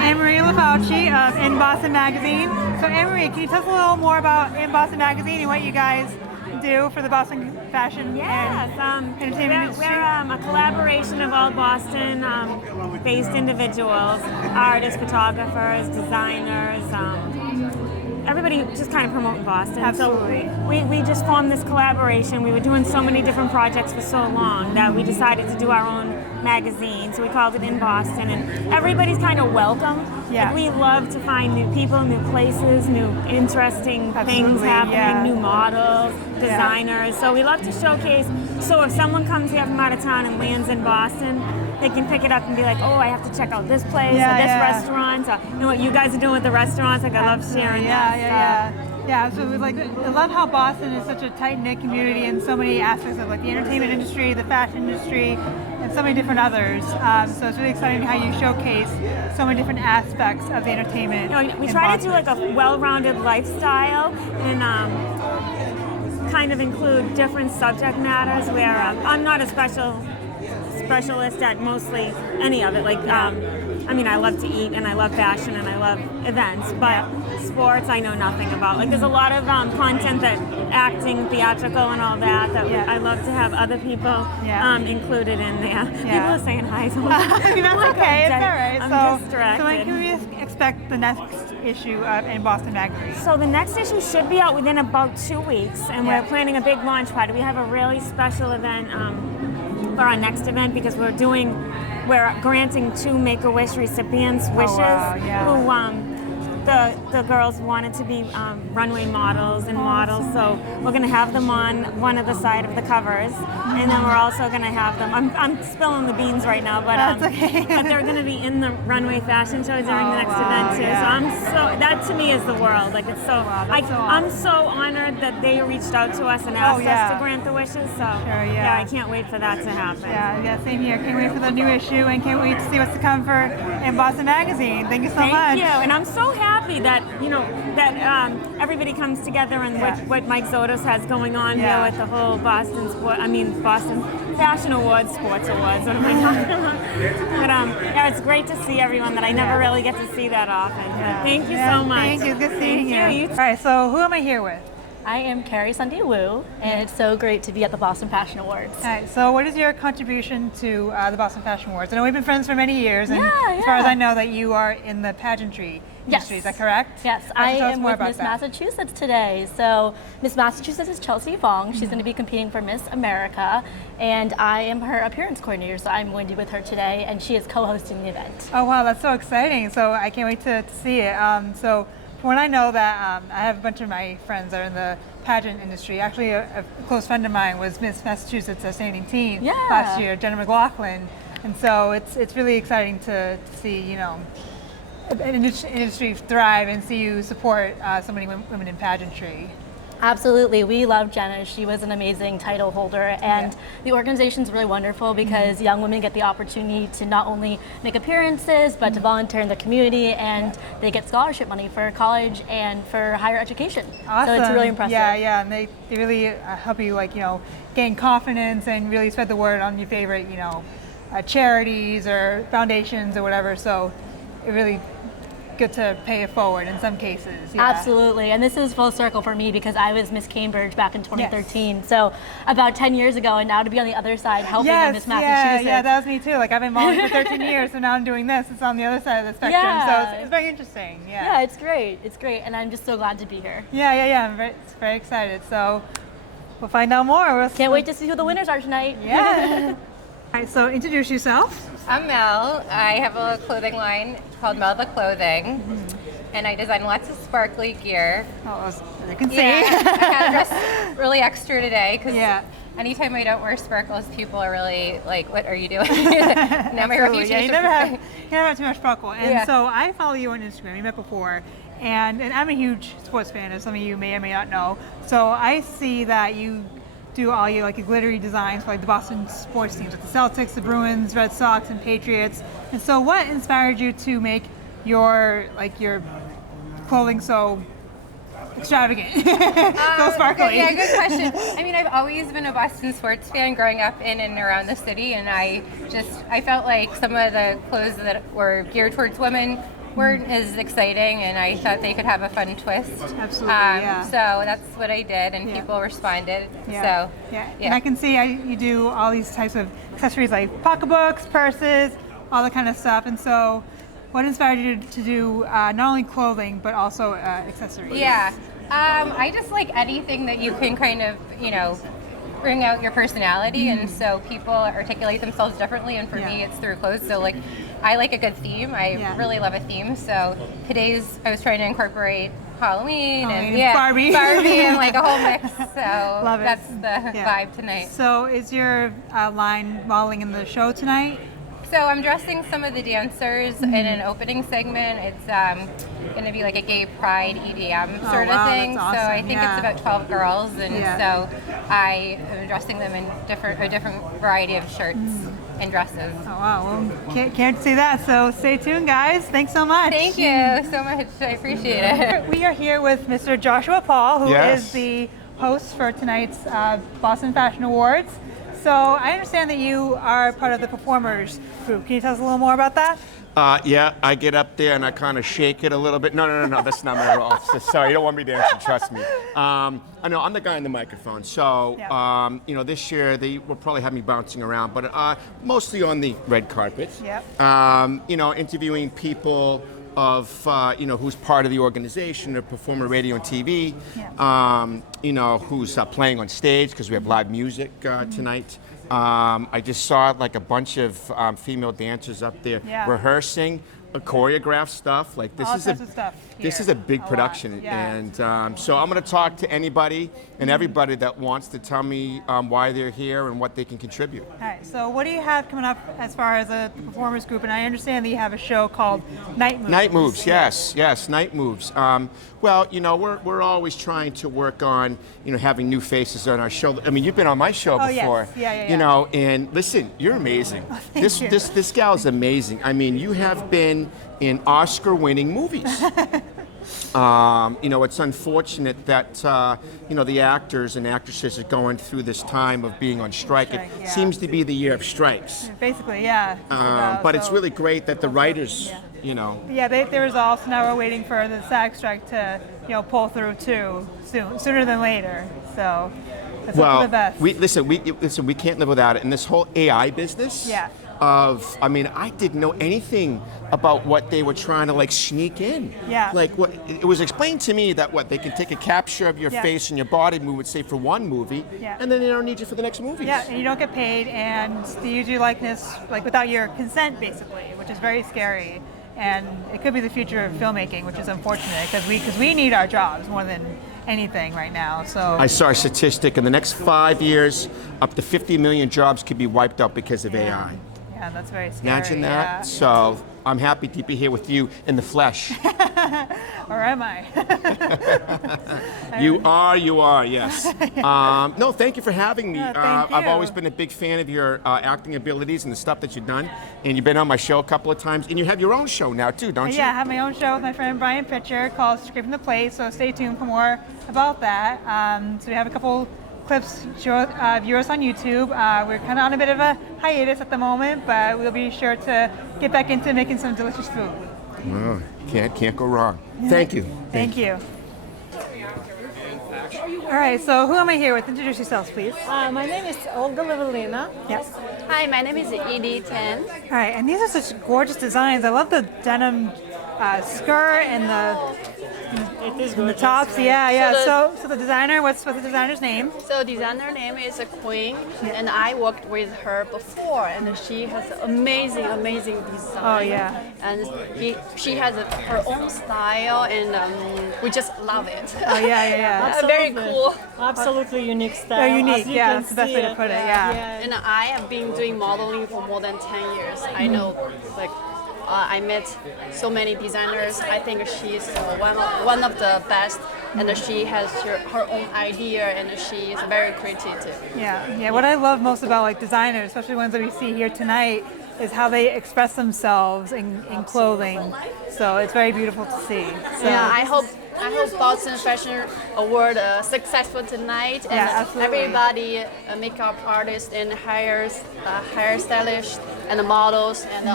Anne-Marie LaFauci of In Boston Magazine. So Anne-Marie, can you tell us a little more about In Boston Magazine and what you guys do for the Boston fashion and entertainment industry? We're a collaboration of all Boston-based individuals, artists, photographers, designers, everybody just kind of promoting Boston. Absolutely. So we just formed this collaboration. We were doing so many different projects for so long that we decided to do our own magazine. So we called it In Boston, and everybody's kind of welcome. Yeah. Like, we love to find new people, new places, new interesting things happening, new models, designers. So we love to showcase. So if someone comes here from out of town and lands in Boston, they can pick it up and be like, oh, I have to check out this place or this restaurant. Or, you know what you guys are doing with the restaurants. Like, I love sharing that. Yeah, so I love how Boston is such a tight-knit community in so many aspects of like the entertainment industry, the fashion industry, and so many different others. So it's really exciting how you showcase so many different aspects of the entertainment. We try to do like a well-rounded lifestyle and kind of include different subject matters where I'm not a specialist at mostly any of it. Like, I mean, I love to eat and I love fashion and I love events, but sports I know nothing about. Like, there's a lot of content that acting, theatrical, and all that I love to have other people included in there. People are saying hi. So that's okay. It's all right. I'm distracted. So when can we expect the next issue of In Boston Magazine? So the next issue should be out within about 2 weeks, and we're planning a big launch party. We have a really special event for our next event because we're granting 2 Make-A-Wish recipients wishes who the girls wanted to be runway models and models, so we're going to have them on one of the side of the covers, and then we're also going to have them, I'm spilling the beans right now, but but they're going to be in the runway fashion show during the next event too. So that to me is the world. Like, it's so I'm so honored that they reached out to us and asked us to grant the wishes. So I can't wait for that to happen. Yeah, same here. Can't wait for the new issue and can't wait to see what's to come for In Boston Magazine. Thank you so much. Thank you, and I'm so happy that everybody comes together and what Mike Zotos has going on here with the whole Boston Fashion Awards, Sports Awards. What am I talking about? But it's great to see everyone that I never really get to see that often. Thank you so much. Thank you. Good seeing you. All right, so who am I here with? I am Carrie Sunday Wu, and it's so great to be at the Boston Fashion Awards. All right, so what is your contribution to the Boston Fashion Awards? I know we've been friends for many years, and as far as I know that you are in the pageantry industry, is that correct? Yes, I am with Miss Massachusetts today. So Miss Massachusetts is Chelsea Fong. She's going to be competing for Miss America, and I am her appearance coordinator, so I'm going to be with her today, and she is co-hosting the event. Oh wow, that's so exciting. So I can't wait to see it. So when I know that I have a bunch of my friends that are in the pageant industry. Actually, a close friend of mine was Miss Massachusetts standing teen last year, Jenna McLaughlin, and so it's really exciting to see an industry thrive and see you support so many women in pageantry. Absolutely, we love Jenna. She was an amazing title holder, and the organization's really wonderful because young women get the opportunity to not only make appearances, but to volunteer in the community, and they get scholarship money for college and for higher education. Awesome. So it's really impressive. Yeah, and they really help you gain confidence and really spread the word on your favorite charities or foundations or whatever. So it really good to pay it forward in some cases. Absolutely, and this is full circle for me because I was Miss Cambridge back in 2013, so about 10 years ago, and now to be on the other side helping Miss Massachusetts. Yeah, that was me too. Like, I've been modeling for 13 years, so now I'm doing this. It's on the other side of the spectrum, so it's very interesting. Yeah, it's great, and I'm just so glad to be here. I'm very excited. So we'll find out more. Can't wait to see who the winners are tonight. Yeah. All right, so introduce yourself. I'm Mel. I have a clothing line called Mel the Clothing, and I design lots of sparkly gear. Oh, as you can see. I had to dress really extra today because anytime I don't wear sparkles, people are really like, "What are you doing?" Now my reputation. You never have too much sparkle. And so I follow you on Instagram. We met before. And I'm a huge sports fan, as some of you may or may not know. So I see that you do all your glittery designs for the Boston sports teams, like the Celtics, the Bruins, Red Sox, and Patriots. And so, what inspired you to make your clothing so extravagant, so sparkly? Yeah, good question. I mean, I've always been a Boston sports fan growing up in and around the city, and I felt like some of the clothes that were geared towards women weren't as exciting, and I thought they could have a fun twist. Absolutely, yeah. So that's what I did, and people responded. Yeah. So yeah, and I can see you do all these types of accessories like pocketbooks, purses, all that kind of stuff. And so, what inspired you to do not only clothing but also accessories? Yeah, I just like anything that you can kind of, bring out your personality, and so people articulate themselves differently, and for me it's through clothes. So like I like a good theme. I really love a theme. So I was trying to incorporate Halloween and Barbie and like a whole mix. So Love it. That's the vibe tonight. So is your line modeling in the show tonight? So I'm dressing some of the dancers in an opening segment. It's going to be like a gay pride EDM sort of thing. That's awesome. So I think it's about 12 girls, and so I am dressing them in a different variety of shirts and dresses. Oh wow, well, can't see that, so stay tuned guys. Thanks so much. Thank you so much, I appreciate it. We are here with Mr. Joshua Paul, who Yes. is the host for tonight's Boston Fashion Awards. So I understand that you are part of the performers group. Can you tell us a little more about that? Yeah, I get up there and I kind of shake it a little bit. No, that's not my role. Sorry, you don't want me dancing, trust me. I know, I'm the guy in the microphone. So, this year they will probably have me bouncing around, but mostly on the red carpet. Yep. Interviewing people of, who's part of the organization of Performer Radio and TV, who's playing on stage, because we have live music tonight. I just saw like a bunch of female dancers up there rehearsing, choreographed stuff. Like this All is types of stuff this here. is a big A production, lot, yeah. and so I'm going to talk to anybody and everybody that wants to tell me why they're here and what they can contribute. All right, so what do you have coming up as far as a performers group? And I understand that you have a show called Night Moves. Night Moves, yes, Night Moves. Well, we're always trying to work on, having new faces on our show. I mean, you've been on my show before. Yes. Yeah. And listen, you're amazing. Thank you. This gal's amazing. I mean, you have been in Oscar-winning movies. It's unfortunate that the actors and actresses are going through this time of being on strike. It seems to be the year of strikes. Basically, yeah. But it's really great that the writers, Yeah, they resolved, so now we're waiting for the SAG strike to, pull through too, sooner than later. So let's hope for the best. We can't live without it. And this whole AI business. Yeah. I didn't know anything about what they were trying to sneak in. Yeah. It was explained to me that they can take a capture of your face and your body movement, say for one movie, and then they don't need you for the next movie. Yeah, and you don't get paid, and they use your likeness without your consent, basically, which is very scary. And it could be the future of filmmaking, which is unfortunate because we need our jobs more than anything right now. So I saw a statistic in the next 5 years, up to 50 million jobs could be wiped out because of AI. Yeah, that's very scary. Imagine that. Yeah. So I'm happy to be here with you in the flesh. Or am I? You are, yes. No, thank you for having me. Thank you. I've always been a big fan of your acting abilities and the stuff that you've done. And you've been on my show a couple of times. And you have your own show now, too, don't you? Yeah, I have my own show with my friend Brian Pitcher called Scraping the Plate, so stay tuned for more about that. So we have a couple clips view us on YouTube. We're kind of on a bit of a hiatus at the moment, but we'll be sure to get back into making some delicious food. Oh, can't go wrong. Thank you. Thank you. All right, so who am I here with? Introduce yourselves, please. My name is Olga Livelina. Yes. Hi, my name is Edie Tan. All right, and these are such gorgeous designs. I love the denim skirt and It is the gorgeous. tops. Yeah. So So the designer, what's the designer's name? So designer name is Queen, and I worked with her before, and she has amazing design. Oh, yeah. And she has her own style, and we just love it. Oh yeah. Very Absolutely. cool. Absolutely unique style. They're unique. As you Yeah, can that's the best see way to put it. Yeah. And I have been doing modeling for more than 10 years. I know, I met so many designers. I think she's one of the best, and she has her own idea, and she is very creative. Yeah. What I love most about designers, especially ones that we see here tonight, is how they express themselves in clothing. So it's very beautiful to see. So, Yeah, I hope Boston Fashion Award successful tonight, and absolutely. everybody, makeup artists and hairstylists and models and